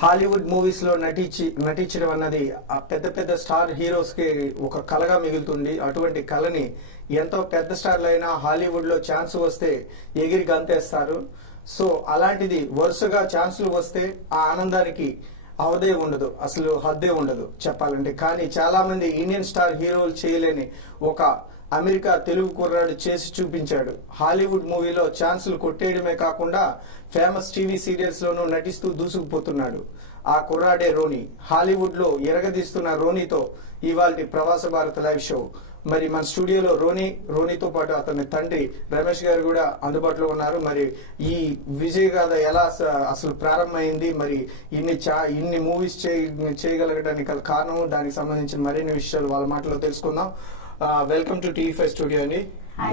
Hollywood movies లో నటించడం అన్నది ఆ పెద్ద పెద్ద స్టార్ హీరోస్ కి ఒక కలగా మిగులుతుంది. అటువంటి కళని ఎంతో పెద్ద స్టార్లు అయినా హాలీవుడ్ లో ఛాన్స్ వస్తే ఎగిరి గంతేస్తారు. సో అలాంటిది వరుసగా ఛాన్సులు వస్తే ఆ ఆనందానికి అవధే ఉండదు, అసలు హద్దే ఉండదు చెప్పాలంటే. కానీ చాలా మంది ఇండియన్ స్టార్ హీరోలు చేయలేని ఒక అమెరికా తెలుగు కుర్రాడు చేసి చూపించాడు. హాలీవుడ్ మూవీలో ఛాన్సులు కొట్టేయడమే కాకుండా ఫేమస్ టీవీ సీరియల్స్ లోనూ నటిస్తూ దూసుకుపోతున్నాడు. ఆ కుర్రాడే రోనీ. హాలీవుడ్ లో ఎరగదీస్తున్న రోనీతో ఇవాళ ప్రవాస భారత్ లైవ్ షో. మరి మన స్టూడియోలో రోనీతో పాటు అతని తండ్రి రమేష్ గారు కూడా అందుబాటులో ఉన్నారు. మరి ఈ విజయ్ గాథ ఎలా అసలు ప్రారంభమైంది, మరి ఇన్ని మూవీస్ చేయగలగడానికి కారణం, దానికి సంబంధించిన మరిన్ని విషయాలు వాళ్ళ మాటలో తెలుసుకుందాం. Welcome to TV5 Studio, Andy. Hi.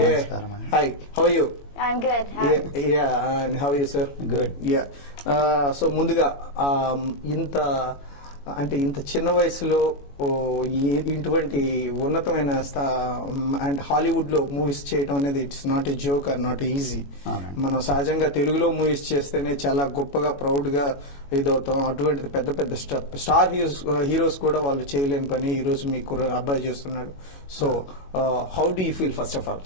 Hi. How are you? I'm good. And how are you, sir? Good. Yeah. So ముందుగా ఇంత చిన్న వయసులో ఇటువంటి ఉన్నతమైన అండ్ హాలీవుడ్ లో మూవీస్ చేయడం అనేది it's not a joke or not easy. మనం సహజంగా తెలుగులో మూవీస్ చేస్తేనే చాలా గొప్పగా ప్రౌడ్ గా ఇదవుతాం. అటువంటి పెద్ద పెద్ద స్టార్ హీరోస్ కూడా వాళ్ళు చేయలేని పని ఈ రోజు మీ అబ్బాయి చేస్తున్నాడు. So how do you feel first of all?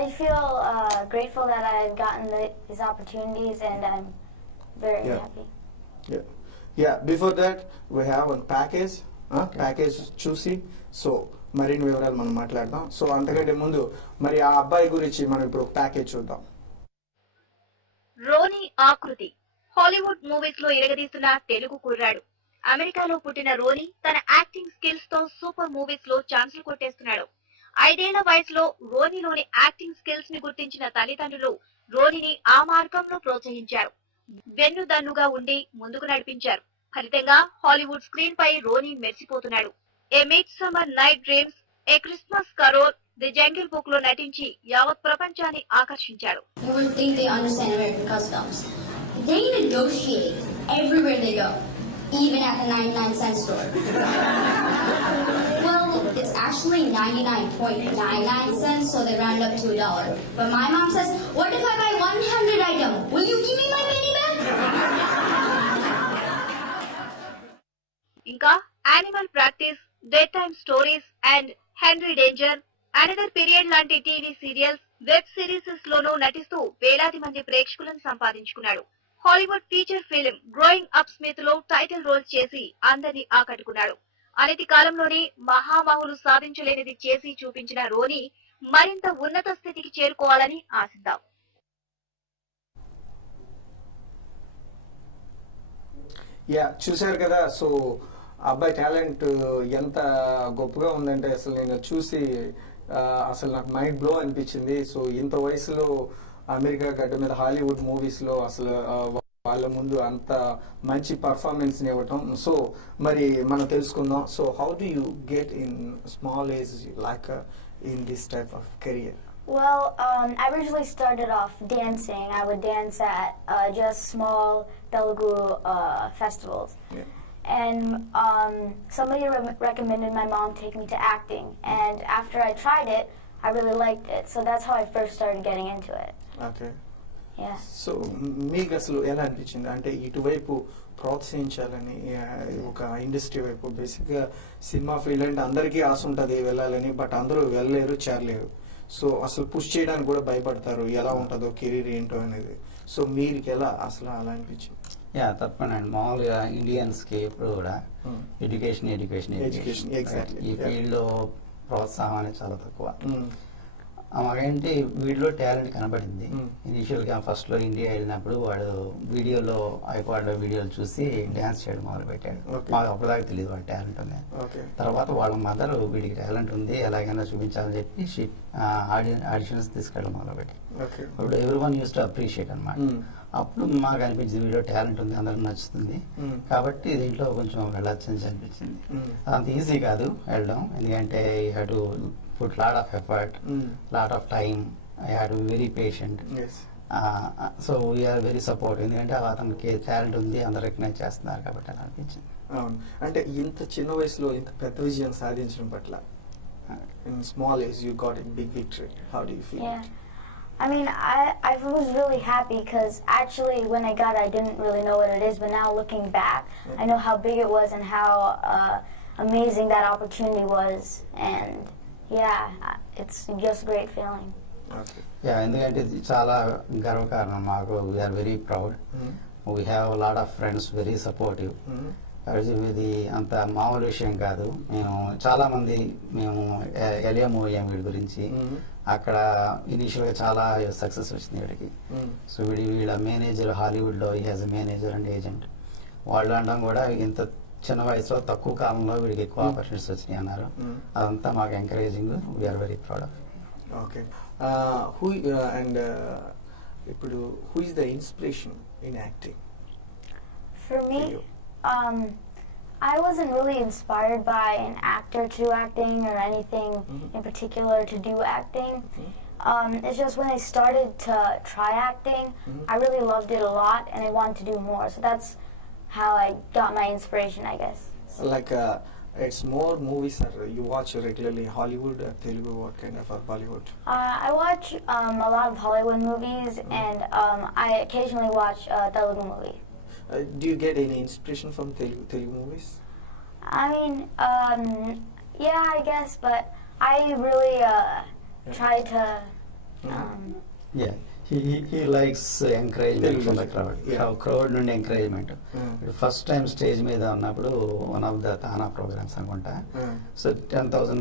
I feel grateful that I've gotten these opportunities, and I'm very happy. Yeah. Before that, we have one package. Package చూసి సో మరిన్ని వివరాలు మనం మాట్లాడదాం. సో అంతకంటే ముందు మరి ఆ అబ్బాయి గురించి మనం ఇప్పుడు ప్యాకేజ్ చూద్దాం. రోనీ ఆకృతి హాలీవుడ్ మూవీస్ లో ఎరగదీస్తున్న తెలుగు కుర్రాడు. అమెరికాలో పుట్టిన రోనీ తన యాక్టింగ్ స్కిల్స్ తో సూపర్ మూవీస్ లో ఛాన్సులు కొట్టేస్తున్నాడు. 5 ఏళ్ల వయసులో రోనీలోని యాక్టింగ్ స్కిల్స్ ని గుర్తించిన తల్లిదండ్రులు రోనీని ఆ మార్గంలో ప్రోత్సహించారు. వెన్నుదన్నుగా ఉండి ముందుకు నడిపించారు. ఫలితంగా హాలీవుడ్ స్క్రీన్ పై రోనీ మెరిసిపోతున్నాడు. A mid summer night dreams, a Christmas carol, the jungle book లో నటించి యావత్ ప్రపంచాన్ని ఆకర్షించాడు. You would think they understand American customs. They negotiate everywhere they go, even at the 99-cent store. Well, it's actually 99.99 cents, so they round up to $1. But my mom says, what if I buy 100 item? Will you give me my money back? ఇంకా animal practice, dead time stories and henry danger, another period లాంటి TV serials, web serieses లోనూ నటిస్తూ వేలాది మంది ప్రేక్షకులను సంపాదించుకున్నాడు. Hollywood feature film growing up Smith లో title role చేసి అందరినీ ఆకట్టుకున్నాడు. అనతి కాలంలోనే మహామహులు సాధించలేనిది చేసి చూపించిన రోనీ మరింత ఉన్నత స్థితికి చేరుకోవాలని ఆశిద్దాం. చూశారు కదా. సో అబ్బాయి టాలెంట్ ఎంత గొప్పగా ఉందంటే అసలు నేను చూసి అసలు నాకు మైండ్ బ్లో అనిపించింది. సో ఇంత వయసులో అమెరికా గడ్డ మీద హాలీవుడ్ మూవీస్ లో అసలు వాళ్ళ ముందు అంత మంచి పర్ఫార్మెన్స్ ఇవ్వటం. సో మరి మనం తెలుసుకుందాం. So how do you get in small age like in this type of career? Well, I originally started off dancing. I would dance at just small Telugu festivals. Yeah. And somebody recommended my mom take me to acting. And after I tried it, I really liked it. So that's how I first started getting into it. Okay. Yeah. So మీకు అసలు ఎలా అనిపించింది అంటే ఇటువైపు ప్రోత్సహించాలని ఒక industry వైపు? Basic గా సినిమా ఫీల్డ్ అంటే అందరికీ ఆశ ఉంటుంది వెళ్ళాలని, బట్ అందరూ వెళ్ళలేరు, చేరలేరు. సో అసలు పుష్ చేయడానికి కూడా భయపడతారు, ఎలా ఉంటుందో కెరీర్ ఏంటో అనేది. సో మీకు ఎలా అసలు అలా అనిపించింది? తప్పకుండా అండి. మామూలుగా ఇండియన్స్ కి ఎప్పుడు కూడా ఎడ్యుకేషన్ ఈ ఫీల్డ్ లో ప్రోత్సాహం అనేది చాలా తక్కువ. మాకేంటి వీడిలో టాలెంట్ కనబడింది. ఇనిషియల్ గా ఫస్ట్ లో ఇండియా వెళ్ళినప్పుడు వాడు వీడియోలో ఐపాడ్ లో వీడియోలు చూసి డాన్స్ చేయడం మొదలు పెట్టాడు. మాకు అప్పటిదాకా తెలియదు వాడు టాలెంట్ ఉంది. తర్వాత వాళ్ళ మదర్ వీడికి టాలెంట్ ఉంది ఎలాగైనా చూపించాలని చెప్పి ఆడిషన్స్ తీసుకెళ్ళడం మొదలు పెట్టాడు. అప్పుడు every one use to appreciate అనమాట. అప్పుడు మాకు అనిపించింది వీడియో టాలెంట్ ఉంది, అందరికి నచ్చుతుంది కాబట్టి దీంట్లో కొంచెం వెళ్ళొచ్చని అనిపించింది. అంత ఈజీ కాదు వెళ్ళడం, ఎందుకంటే you have to put lot of effort, lot of time. I had to be very patient. Yes. So we are very supportive. ఎందుకంటే అతనికి టాలెంట్ ఉంది, అందరు రికగ్నైజ్ చేస్తున్నారు కాబట్టి అలా అనిపించింది. అంటే ఇంత చిన్న వయసులో ఇంత పెద్ద విజయం సాధించడం పట్ల, in small age you got a big victory. How do you feel? Yeah. I mean, I was really happy because actually when I got it, I didn't really know what it is, but now looking back, I know how big it was and how amazing that opportunity was, and yeah, it's just a great feeling. Okay. Yeah ఎందుకంటే ఇది చాలా గర్వకారణం మాకు. We are very proud. We have lot of friends very supportive. ఇది అంత మామూలు విషయం కాదు. చాలా మంది మేము ఎలియాము వీడి గురించి అక్కడ ఇనిషియల్ గా చాలా సక్సెస్ వచ్చింది వీడికి. సో వీళ్ళ మేనేజర్ హాలీవుడ్ లో he has a manager and agent. వాళ్ళు అనడం కూడా ఇంత చిన్న వయసులో తక్కువ కాలంలో వీడికి ఎక్కువ ఆపర్చునిటీస్ వచ్చినాయి అన్నారు. అదంతా మాకు encouraging. We are very proud of. Okay. ఇప్పుడు who is the inspiration in acting? For me, I wasn't really inspired by an actor to do acting or anything in particular to do acting. It's just when I started to try acting, I really loved it a lot and I wanted to do more. So that's how I got my inspiration, I guess. Like it's more movies or you watch regularly Hollywood or Telugu, what kind of, or Bollywood? I watch a lot of Hollywood movies and I occasionally watch Telugu movies. Do you get any inspiration from Telugu movies? I mean, yeah, I guess, but I really try to. Yeah, he likes encouragement from the crowd. Crowd నుండి encouragement. First time stage మీద ఉన్నప్పుడు one of the TANA programs అనుకుంటా. So 10,000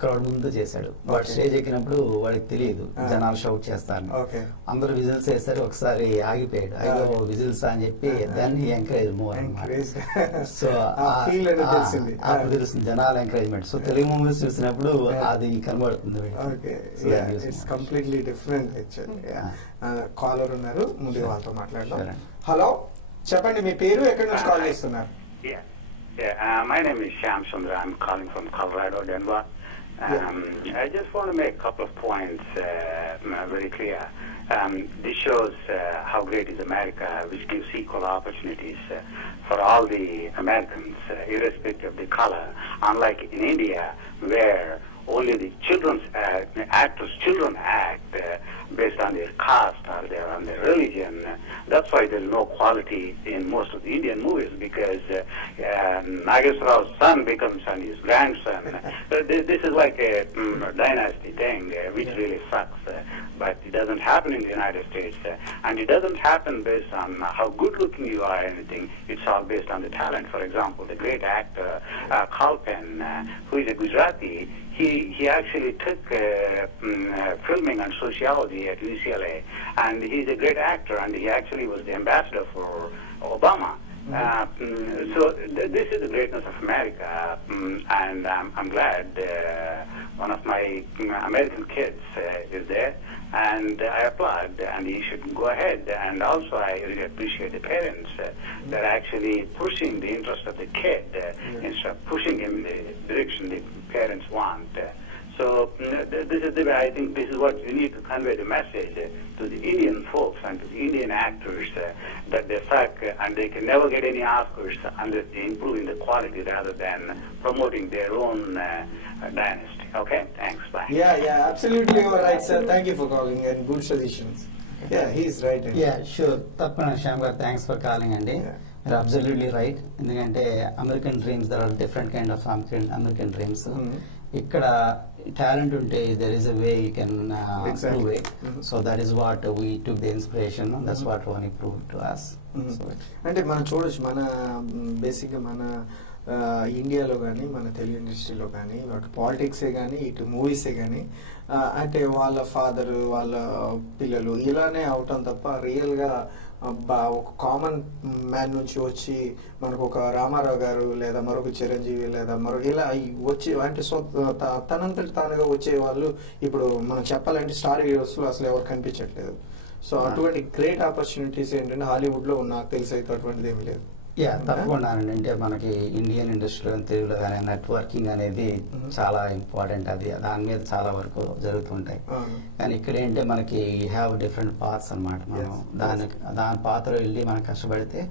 crowd ముందు చేశాడు. వాడు stage ఎక్కినప్పుడు వాడికి తెలియదు జనాలు షౌట్ చేస్తారు. అందరూ విజిల్స్ వేస్తారు. ఒకసారి ఆగిపోయాడు. అయ్యో విజిల్స్ అని చెప్పి దాన్ని ఎంకరేజ్ మోర్ అన్నమాట. సో అప్పుడు తెలుస్తుంది జనాల ఎంకరేజ్మెంట్. సో తెలుగు మూవీస్ చూసినప్పుడు అది కనబడుతుంది. Completely different actually. కాలర్ ఉన్నారు, ముందుగా వాళ్ళతో మాట్లాడదాం. హలో, చెప్పండి మీ పేరు, ఎక్కడి నుంచి కాల్ చేస్తున్నారు? My name is Shyam Sundar. I'm calling from Colorado, Denver. I just want to make a couple of points very clear. This shows how great is America, which gives equal opportunities for all the Americans, irrespective of the color. Unlike in India, where only the actors' children act based on their caste or on their religion. That's why there's no quality in most of the Indian movies, because Nageswara Rao's son becomes on his grandson. This is like a dynasty thing, which really sucks. But it doesn't happen in the United States, and it doesn't happen based on how good looking you are or anything. It's all based on the talent. For example, the great actor Kalpen, who is a Gujarati, he actually took filming and sociology at UCLA, and he's a great actor, and he actually was the ambassador for Obama. So this is the greatness of America, and I'm glad one of my American kids is there, and I applaud, and he should go ahead. And also I really appreciate the parents that are actually pushing the interest of the kid instead of pushing him in the direction the parents want. So this is the way I think this is what you need to convey the message to the Indian folks and to the Indian actors that they suck and they can never get any Oscars unless they improving the quality rather than promoting their own dynasty. Okay, thanks. Bye. Yeah, absolutely, you're right, sir. Thank you for calling and good suggestions. Yeah, he's right. Yeah, sure. తప్పకుండా శ్యామ్ గారు, thanks for calling అండి. You're absolutely right. ఎందుకంటే American dreams, there are different kind of American dreams. ఇక్కడ talent ఉంటే there is a way you can prove it. So that is what we took the inspiration. That's what one he prove to us. అంటే మనం చూడొచ్చు, మన basic గా మన ఇండియాలో కానీ మన తెలుగు ఇండస్ట్రీలో కానీ అటు పాలిటిక్సే కానీ ఇటు మూవీసే కానీ అంటే వాళ్ళ ఫాదర్ వాళ్ళ పిల్లలు ఇలానే అవటం తప్ప రియల్గా ఒక కామన్ మ్యాన్ నుంచి వచ్చి మనకు ఒక రామారావు గారు లేదా మరొక చిరంజీవి లేదా ఇలా వచ్చి అంటే తనంతటి తానుగా వచ్చే వాళ్ళు ఇప్పుడు మనం చెప్పాలంటే స్టార్ హీరోస్ లో అసలు ఎవరు కనిపించట్లేదు. సో అటువంటి గ్రేట్ ఆపర్చునిటీస్ ఏంటంటే హాలీవుడ్ లో నాకు తెలిసి అయితే అటువంటిది ఏమి లేదు. తప్పకుండా అంటే మనకి ఇండియన్ ఇండస్ట్రీలో తెలుగులో కానీ నెట్వర్కింగ్ అనేది చాలా ఇంపార్టెంట్. అది దాని మీద చాలా వరకు జరుగుతుంటాయి. కానీ ఇక్కడ ఏంటంటే మనకి హ్యావ్ డిఫరెంట్ పాత్స్ అనమాట. మనం దాని పాత్రలో వెళ్ళి మనం కష్టపడితే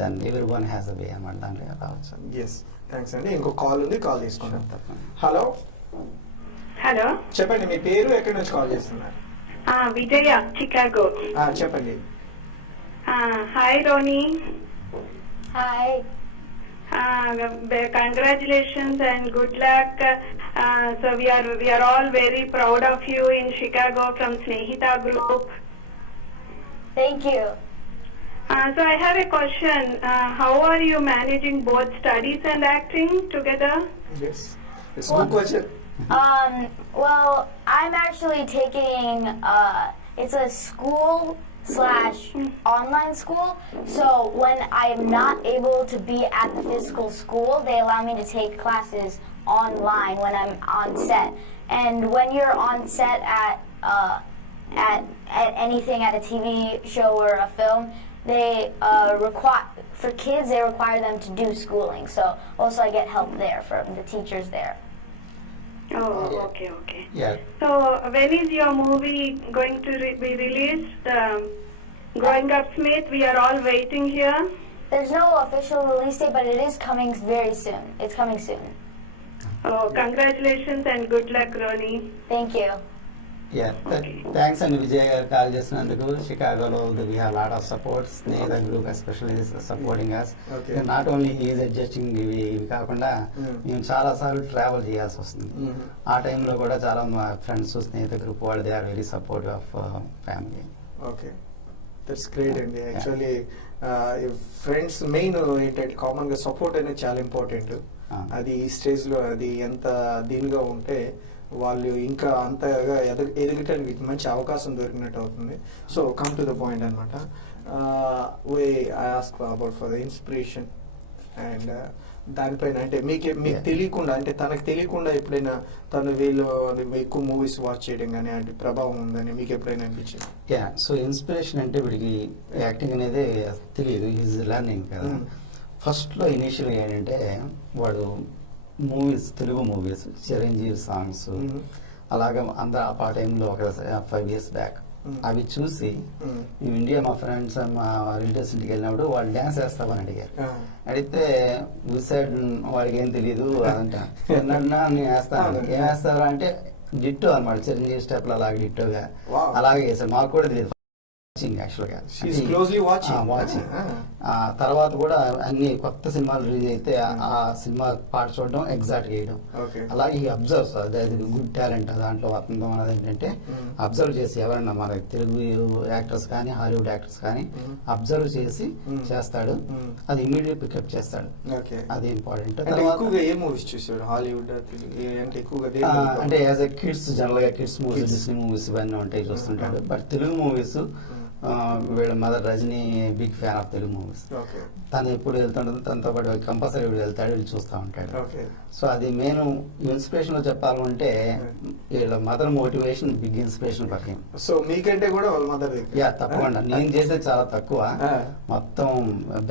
దాన్ని ఎవరి వన్ హ్యాస్ అ వే అనమాట, దాంట్లో రావచ్చు. ఎస్, థ్యాంక్స్ అండి. ఇంకో కాల్ ఉంది, కాల్ తీసుకుంటాం. హలో, హలో, చెప్పండి మీ పేరు, ఎక్కడి నుంచి కాల్ చేస్తున్నారు? Vijaya, Chicago. చెప్పండి. Hi, Ronnie. Hi. Congratulations and good luck. So we are all very proud of you in Chicago from Snehita Group. Thank you. So I have a question. How are you managing both studies and acting together? Yes. It's a good question. Well, I'm actually taking, it's a school/online school. So when I am not able to be at the physical school, they allow me to take classes online when I'm on set. And when you're on set at anything, at a TV show or a film, they require, for kids, they require them to do schooling. So also I get help there from the teachers there. Oh, okay. Yeah. So when is your movie going to be released? Growing Up Smith, we are all waiting here. There's no official release date, but it is coming very soon. It's coming soon. Oh, congratulations and good luck, Ronnie. Thank you. Thanks అండి Vijay garu call చేసినందుకు. షికాగోలో we have lot of support. Snehitha group especially supporting us. Not only he's adjusting ఇవి కాకుండా మేము చాలా సార్లు travel చేయాల్సి వస్తుంది. ఆ టైంలో కూడా చాలా మా ఫ్రెండ్స్ స్నేహిత గ్రూప్ వాళ్ళు they are very supportive of family. Okay, that's great అండి. యాక్చువల్లీ ఫ్రెండ్స్ మెయిన్ ఏంటంటే కామన్ గా సపోర్ట్ అనేది చాలా ఇంపార్టెంట్. అది ఈ స్టేజ్ లో అది ఎంత దీనిగా ఉంటే వాళ్ళు ఇంకా అంతగా ఎదగటానికి మంచి అవకాశం దొరికినట్టు అవుతుంది. So come to the point అనమాట. I ask about for the inspiration and దానిపైన అంటే మీకు తెలియకుండా, అంటే తనకు తెలియకుండా ఎప్పుడైనా తను వీళ్ళు ఎక్కువ మూవీస్ వాచ్ చేయడం కానీ అంటే ప్రభావం ఉందని మీకు ఎప్పుడైనా అనిపించింది? సో ఇన్స్పిరేషన్ అంటే వీడికి యాక్టింగ్ అనేది తెలియదు, ఈజ్ లెర్నింగ్ కదా. ఫస్ట్లో ఇనీషియల్గా ఏంటంటే వాడు movies, Telugu movies, Chiranjeevi songs అలాగా అందరూ ఆ టైంలో ఒక 5 years బ్యాక్ అవి చూసి ఇండియా మా ఫ్రెండ్స్ మా రిలేటివ్స్ ఇంటికి వెళ్ళినప్పుడు వాళ్ళు డ్యాన్స్ వేస్తామని అడిగారు. అడిగితే సైడ్ వాడికి ఏం తెలియదు అదంట. ఎన్నన్నా నేను వేస్తాను, ఏం వేస్తారు అంటే డిట్టో అనమాట, చిరంజీవి స్టెప్లు అలాగే డిట్టోగా అలాగే వేసారు. మాకు కూడా తెలియదు వాచింగ్. తర్వాత కూడా అన్ని కొత్త సినిమాలు రిలీజ్ అయితే ఆ సినిమా పాట చూడడం, ఎగ్జాక్ట్ చేయడం. అలాగే ఈ అబ్జర్వ్, అది గుడ్ టాలెంట్ దాంట్లో వస్తుందో అన్నది ఏంటంటే అబ్జర్వ్ చేసి ఎవరన్నా మన తెలుగు యాక్టర్స్ కానీ హాలీవుడ్ యాక్టర్స్ కానీ అబ్జర్వ్ చేసి చేస్తాడు, అది ఇమీడియట్ పికప్ చేస్తాడు. అది ఇంపార్టెంట్. అంటే యాజ్ ఎ కిడ్స్ జనరల్ గా కిడ్స్ మూవీస్, డిస్నీ మూవీస్ ఇవన్నీ ఉంటాయి చూస్తుంటాడు. బట్ తెలుగు మూవీస్ వీళ్ళ mother Rajani big fan of Telugu movies. తను ఎప్పుడు వెళ్తుంటుంది, తనతో పాటు కంపల్సరీ వీడు వెళ్తాడు, వీళ్ళు చూస్తూ ఉంటాడు. సో అది మెయిన్ ఇన్స్పిరేషన్ లో చెప్పాలంటే వీళ్ళ mother motivation big inspiration for him. So మీకంటే కూడా వాళ్ళ మదర్? యా, తప్పకుండా. నేను చేసేది చాలా తక్కువ, మొత్తం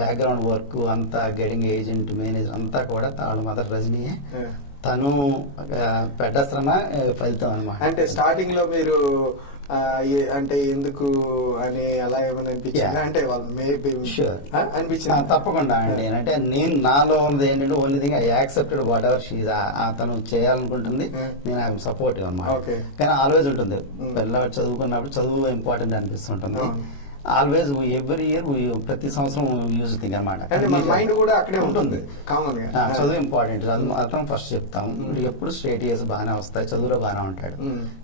బ్యాక్గ్రౌండ్ వర్క్ అంతా, గెటింగ్ ఏజెంట్, మేనేజర్ అంతా కూడా వాళ్ళ మదర్ రజనీయే. తను పెట్టశ్రమ ఫలితం అనమాట. అంటే స్టార్టింగ్ లో మీరు అంటే ఎందుకు అని అలా ఏమైనా అనిపించింది? అంటే వాళ్ళు మేబీ అనిపించింది? తప్పకుండా అండి. అంటే నేను నాలో ఉన్నది ఏంటంటే only thing I accepted what ever she తను చేయాలనుకుంటుంది, నేను ఐఎమ్ సపోర్టివ్ అన్నమాట. కానీ ఆల్వేజ్ ఉంటుంది పిల్లవాడు చదువుకున్నప్పుడు చదువు ఇంపార్టెంట్ అనిపిస్తుంటుంది. ఆల్వేజ్ ఎవ్రీ ఇయర్ ప్రతి సంవత్సరం యూజ్ థింగ్ అనమాట. మైండ్ కూడా అక్కడే ఉంటుంది. చదువు ఇంపార్టెంట్, చదువు మాత్రం ఫస్ట్ చెప్తాం. ఎప్పుడు స్ట్రేట్ ఇయర్స్ బాగానే వస్తాయి, చదువులో బాగానే ఉంటాడు.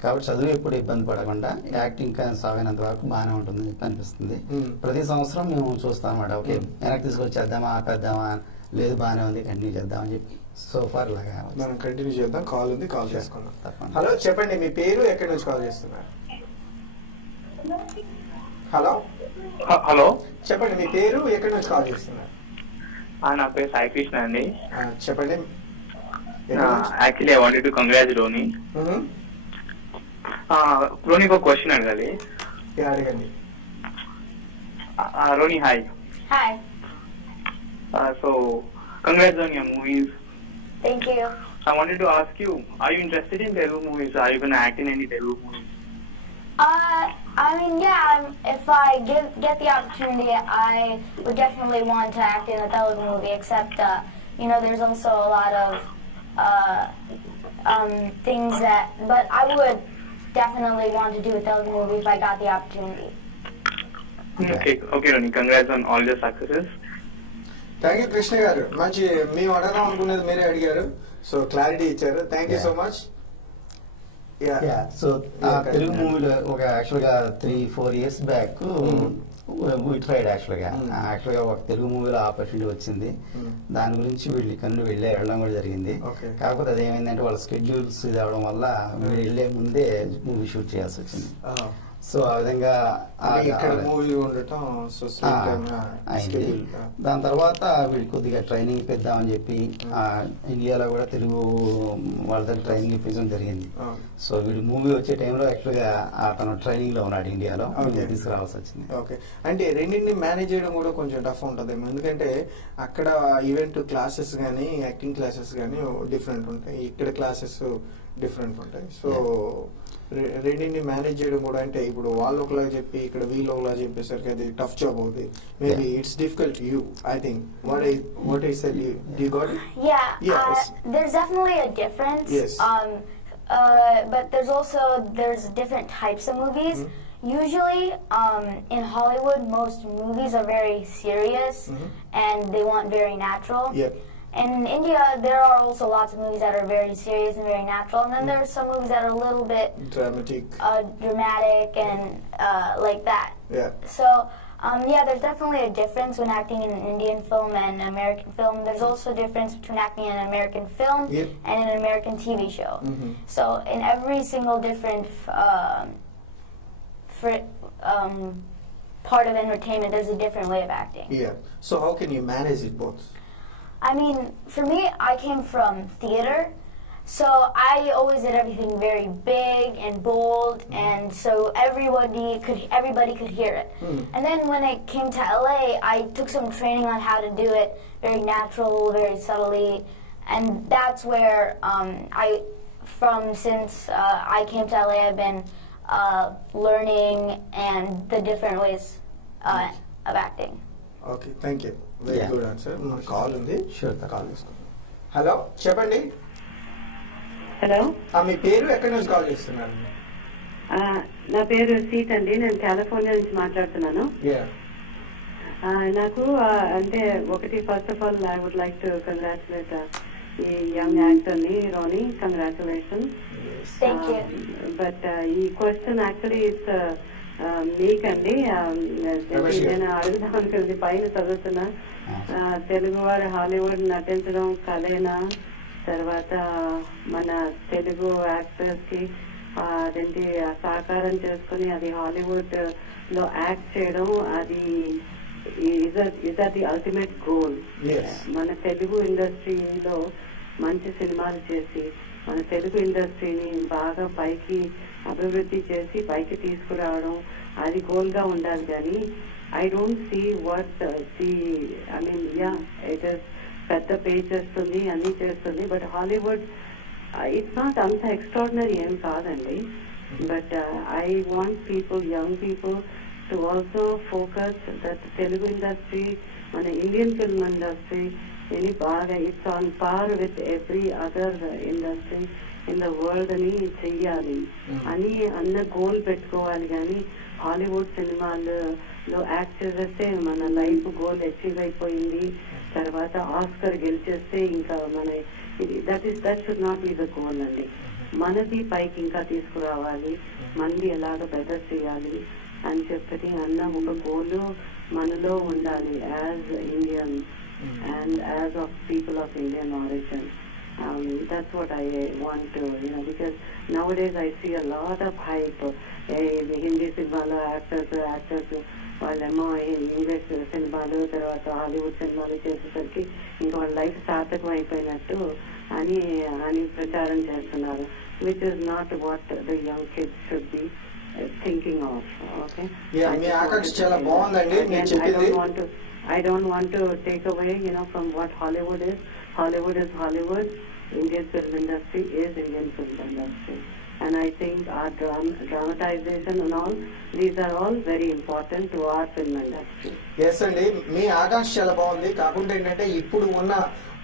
కాబట్టి చదువు ఎప్పుడు ఇబ్బంది పడకుండా యాక్టింగ్ సాగినంత వరకు బాగానే ఉంటుంది అనిపిస్తుంది. ప్రతి సంవత్సరం మేము చూస్తాం అనమాట. ఓకే, వెనక్కి తీసుకొచ్చేద్దామా, ఆపేద్దామా, లేదు బాగానే ఉంది, కంటిన్యూ చేద్దామని చెప్పి సోఫార్ లాగా మనం కంటిన్యూ చేద్దాం. కాల్ ఉంది, కాల్ చేసుకుందాం. హలో, చెప్పండి మీ పేరు, ఎక్కడి నుంచి కాల్ చేస్తున్నారు? హలో హలో, చెప్పండి మీ పేరు, ఎక్కడి నుంచి కాల్ చేస్తున్నారు? నా పేరు సాయి కృష్ణ అండి. చెప్పండి. Actually I wanted to congratulate Ronnie. రోనీకి ఒక క్వశ్చన్ అడగాలి. అడగండి. Ronnie, hi. Hi. So congrats on your movies. Thank you. I wanted to ask you, are you interested in Telugu movies? Are you going to act in any Telugu movies? I mean, yeah, if I get the opportunity, I would definitely want to act in a Telugu movie, except, there's also a lot of things that, but I would definitely want to do a Telugu movie if I got the opportunity. Okay, Ronnie. Congrats on all your successes. Thank you Krishna గారు. మంచి మేము అడగాం అనుకునేది మీరే అడిగారు, so clarity ఇచ్చారు. Thank you so much. So Telugu మూవీలో ఒక యాక్చువల్గా 3-4 years బ్యాక్ ట్రైడ్ యాక్చువల్గా ఒక తెలుగు మూవీలో ఆపర్చునిటీ వచ్చింది. దాని గురించి వీళ్ళు ఇక్కడ నుండి వెళ్ళడం కూడా జరిగింది. కాకపోతే అది ఏమైందంటే వాళ్ళ స్కెడ్యూల్స్ ఇది అవడం వల్ల వీళ్ళు వెళ్లే ముందే మూవీ షూట్ చేయాల్సి వచ్చింది. సో ఆ విధంగా మూవీ ఉండటం అయింది. దాని తర్వాత వీళ్ళు కొద్దిగా ట్రైనింగ్ ఇప్పిద్దామని చెప్పి ఇండియాలో కూడా తెలుగు వాళ్ళ దగ్గర ట్రైనింగ్ ఇప్పించడం జరిగింది. సో వీడు మూవీ వచ్చే టైంలో యాక్చువల్గా అతను ట్రైనింగ్ లో ఉన్నాడు, ఇండియాలో తీసుకురావాల్సి వచ్చింది. ఓకే, అంటే రెండింటిని మేనేజ్ చేయడం కూడా కొంచెం టఫ్ ఉంటుంది, ఎందుకంటే అక్కడ ఈవెంట్ క్లాసెస్ కానీ యాక్టింగ్ క్లాసెస్ కానీ డిఫరెంట్ ఉంటాయి, ఇక్కడ క్లాసెస్ డిఫరెంట్ ఉంటాయి. సో రెండింటిని మేనేజ్ చేయడం కూడా, అంటే ఇప్పుడు వాళ్ళు ఒకలాగా చెప్పి ఇక్కడ వీళ్ళు ఒకలా చెప్పేసరికి అది టఫ్ జాబ్ అవుతుంది. Maybe it's difficult you, I think. What I said, you got it? Yeah, there's definitely a difference. Yes. But there's different types of movies. Usually, in Hollywood, most movies are very serious and they want very natural. Yep. In India, there are also lots of movies that are very serious and very natural, and then there are some movies that are a little bit dramatic and like that. Yeah. So, there's definitely a difference when acting in an Indian film and an American film. There's also a difference between acting in an American film and an American TV show. So, in every single different part of entertainment, there's a different way of acting. Yeah. So, how can you manage it both? I mean, for me, I came from theater, so I always did everything very big and bold, and so everybody could hear it. And then when I came to LA, I took some training on how to do it very natural, very subtly, and that's where since I came to LA, I've been learning and the different ways of acting. Okay, thank you. Very good answer. Call ఉంది, sure call తీసుకుంటాం. Hello, చెప్పండి. Hello, మీ పేరు ఎక్కడి నుంచి call చేస్తున్నారు? నా పేరు seat అండి, నేను కాలిఫోర్నియా నుంచి మాట్లాడుతున్నాను. నాకు అంటే ఒకటి, first of all I would like to congratulate ఈ యంగ్ యాక్టర్ ని, రోనీ. కంగ్రాచులేషన్స్. బట్ ఈ క్వశ్చన్ యాక్చువల్లీ ఇట్స్ మీకండి. నేను అడుగుదాం అనుకుంది, పైన చదువుతున్నా, తెలుగు వారు హాలీవుడ్ నటించడం కలేనా, తర్వాత మన తెలుగు యాక్టర్స్ కి అదేంటి సహకారం చేసుకుని అది హాలీవుడ్ లో యాక్ట్ చేయడం, అది ఇస్ ది అల్టిమేట్ గోల్. మన తెలుగు ఇండస్ట్రీలో మంచి సినిమాలు చేసి మన తెలుగు ఇండస్ట్రీని బాగా పైకి అభివృద్ధి చేసి పైకి తీసుకురావడం, అది గోల్ గా ఉండాలి. కానీ I don't see what I mean it is పెద్ద పే చేస్తుంది, అన్ని చేస్తుంది, బట్ హాలీవుడ్ ఇట్స్ నాట్ అంత ఎక్స్ట్రాడినరీ ఏం కాదండి. But I want people, young people to also focus that Telugu industry, మన ఇండియన్ ఫిల్మ్ ఇండస్ట్రీ ఇది బాగా it's on par with every other industry in the world అని చెయ్యాలి అని అన్న గోల్ పెట్టుకోవాలి. కానీ హాలీవుడ్ సినిమాల్లో యాక్ట్ చేసేస్తే మన లైఫ్ గోల్ అచీవ్ అయిపోయింది, తర్వాత ఆస్కర్ గెలిచేస్తే ఇంకా మన that should not be the goal అండి. మనది పైకి ఇంకా తీసుకురావాలి, మనది ఎలాగ బెటర్ చేయాలి అని చెప్పి అన్న ఒక గోల్ మనలో ఉండాలి as Indian and as of people of Indian origin. That's what I want to, because nowadays I see a lot of hype. Hindi cinema actors వాళ్ళేమో ఇంగ్లీష్ సినిమాలు తర్వాత హాలీవుడ్ సినిమాలు చేసేసరికి ఇంకా వాళ్ళ లైఫ్ సార్థకం అయిపోయినట్టు అని ప్రచారం చేస్తున్నారు, which is not what the young kids should be thinking of. Okay, I don't want to take away, from what Hollywood is. Hollywood is Hollywood. Indian film industry is Indian film industry. And I think our dramatization and all, these are all very important to our film industry. Yes, అండి, మీ ఆకాంక్ష చాలా బాగుంది. కాకుండా ఏంటంటే ఇప్పుడు ఉన్న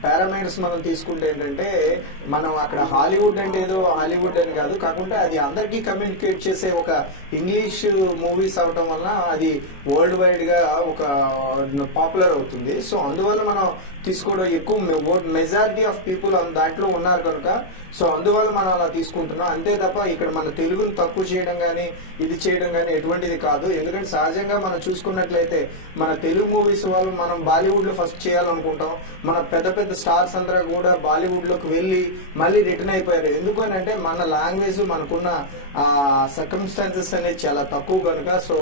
parameters మనం తీసుకుంటే ఏంటంటే మనం అక్కడ హాలీవుడ్ అంటే ఏదో హాలీవుడ్ అని కాదు, కాకుండా అది అందరికీ కమ్యూనికేట్ చేసే ఒక ఇంగ్లీష్ మూవీస్ అవడం వల్ల అది వరల్డ్ వైడ్ గా ఒక పాపులర్ అవుతుంది. సో అందువల్ల మనం తీసుకోవడం ఎక్కువ మెజారిటీ ఆఫ్ పీపుల్ దాంట్లో ఉన్నారు కనుక సో అందువల్ల మనం అలా తీసుకుంటున్నాం. అంతే తప్ప ఇక్కడ మన తెలుగును తక్కువ చేయడం కానీ ఇది చేయడం కానీ ఎటువంటిది కాదు. ఎందుకంటే సహజంగా మనం చూసుకున్నట్లయితే మన తెలుగు మూవీస్ వాళ్ళు మనం బాలీవుడ్ లో ఫస్ట్ చేయాలనుకుంటాం. మన పెద్ద పెద్ద స్టార్స్ అందరూ కూడా బాలీవుడ్ లోకి వెళ్ళి మళ్ళీ రిటర్న్ అయిపోయారు. ఎందుకనంటే మన లాంగ్వేజ్ మనకున్న సర్కమ్స్టాన్సెస్ అనేది చాలా తక్కువ కనుక సో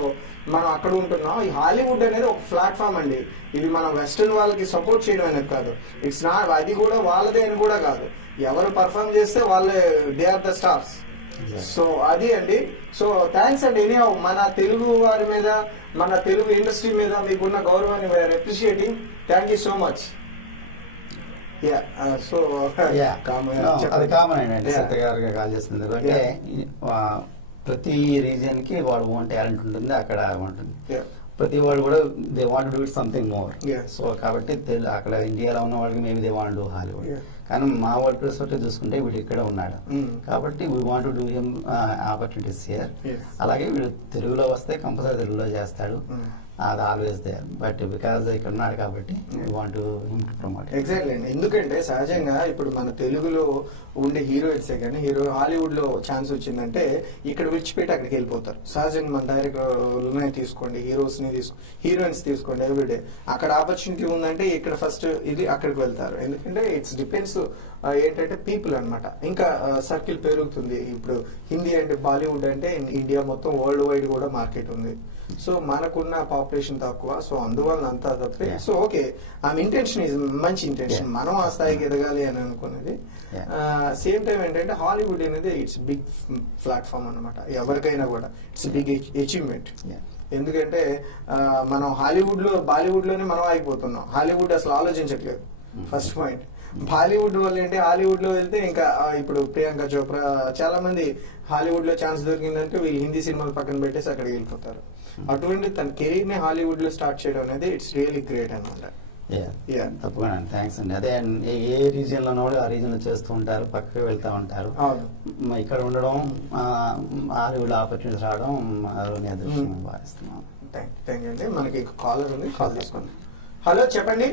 మనం అక్కడ ఉంటున్నాం. ఈ హాలీవుడ్ అనేది ఒక ప్లాట్ఫామ్ అండి. ఇది మనం వెస్టర్న్ వాళ్ళకి సపోర్ట్ చేయడం అనేది కాదు. ఇట్స్ నాట్, అది కూడా వాళ్ళదే అని కూడా కాదు. ఎవరు పర్ఫామ్ చేస్తే వాళ్ళే they are the stars. So అది అండి. సో థ్యాంక్స్ అండి. ఎనీ మన తెలుగు వారి మీద మన తెలుగు ఇండస్ట్రీ మీద మీకున్న గౌరవాన్ని we are appreciating. Thank you so much. So అది కామన్ అండి సత్య గారు కాల్ చేస్తుంది. అంటే ప్రతి రీజియన్ కి వాడు ఓన్ టాలెంట్ ఉంటుంది, అక్కడ ఉంటుంది. ప్రతి వాళ్ళు కూడా they want do it something more. So కాబట్టి అక్కడ ఇండియాలో ఉన్న వాళ్ళకి maybe they want do Hollywood. కానీ మా వర్డ్ పర్స్పెక్టివ్ చూసుకుంటే వీడు ఇక్కడ ఉన్నాడు కాబట్టి we want do him opportunities here. అలాగే వీడు తెలుగులో వస్తే కంపల్సరీ తెలుగులో చేస్తాడు. అది ఆల్వేస్ దేర్. బట్ బికాజ్ ఇక్కడ ఉన్నాడు కాబట్టి we want him to promote. Exactly అండి. ఎందుకంటే సహజంగా ఇప్పుడు మన తెలుగులో ఉండే హీరోయిన్సే కానీ హాలీవుడ్ లో ఛాన్స్ వచ్చిందంటే ఇక్కడ విడిచిపెట్టి అక్కడికి వెళ్ళిపోతారు. సహజంగా మన డైరెక్టర్లనే తీసుకోండి, హీరోయిన్స్ తీసుకోండి, ఎవ్రీడే అక్కడ ఆపర్చునిటీ ఉందంటే ఇక్కడ ఫస్ట్ ఇది అక్కడికి వెళ్తారు. ఎందుకంటే ఇట్స్ డిపెండ్స్ ఏంటంటే పీపుల్ అన్నమాట. ఇంకా సర్కిల్ పెరుగుతుంది. ఇప్పుడు హిందీ అంటే బాలీవుడ్ అంటే ఇండియా మొత్తం వరల్డ్ వైడ్ కూడా మార్కెట్ ఉంది. సో మనకున్న పాపులేషన్ తక్కువ. సో అందువల్ల అంతా తప్పే. సో ఓకే, ఆమె ఇంటెన్షన్ ఇస్ మంచి ఇంటెన్షన్, మనం ఆ స్థాయికి ఎదగాలి అని అనుకునేది. సేమ్ టైం ఏంటంటే హాలీవుడ్ అనేది ఇట్స్ బిగ్ ప్లాట్ఫామ్ అన్నమాట. ఎవరికైనా కూడా ఇట్స్ బిగ్ అచీవ్మెంట్. ఎందుకంటే మనం హాలీవుడ్ లో బాలీవుడ్ లోనే మనం ఆగిపోతున్నాం. హాలీవుడ్ అసలు ఆలోచించట్లేదు. First point. బాలీవుడ్ వల్ల ఏంటి, హాలీవుడ్ లో వెళ్తే ఇంకా ఇప్పుడు ప్రియాంక చోప్రా చాలా మంది హాలీవుడ్ లో ఛాన్స్ దొరికిందంటే వీళ్ళు హిందీ సినిమాలు పక్కన పెట్టేసి అక్కడికి వెళ్ళిపోతారు. అటువంటి తన కెరీర్ ని హాలీవుడ్ లో స్టార్ట్ చేయడం అనేది ఇట్స్ రియలీ గ్రేట్ అనమాట. తప్పకుండా థ్యాంక్స్ అండి. అదే ఏ రీజియన్ లో ఉన్నవాడు ఆ రీజియన్ లో చేస్తూ ఉంటారు, పక్కకి వెళ్తా ఉంటారు. ఇక్కడ ఉండడం హాలీవుడ్ ఆపర్చునిటీస్ రావడం అదృష్టం భావిస్తున్నాం. థ్యాంక్ యూ అండి. మనకి కాలర్ ఉంది, కాల్ తీసుకోండి. హలో చెప్పండి.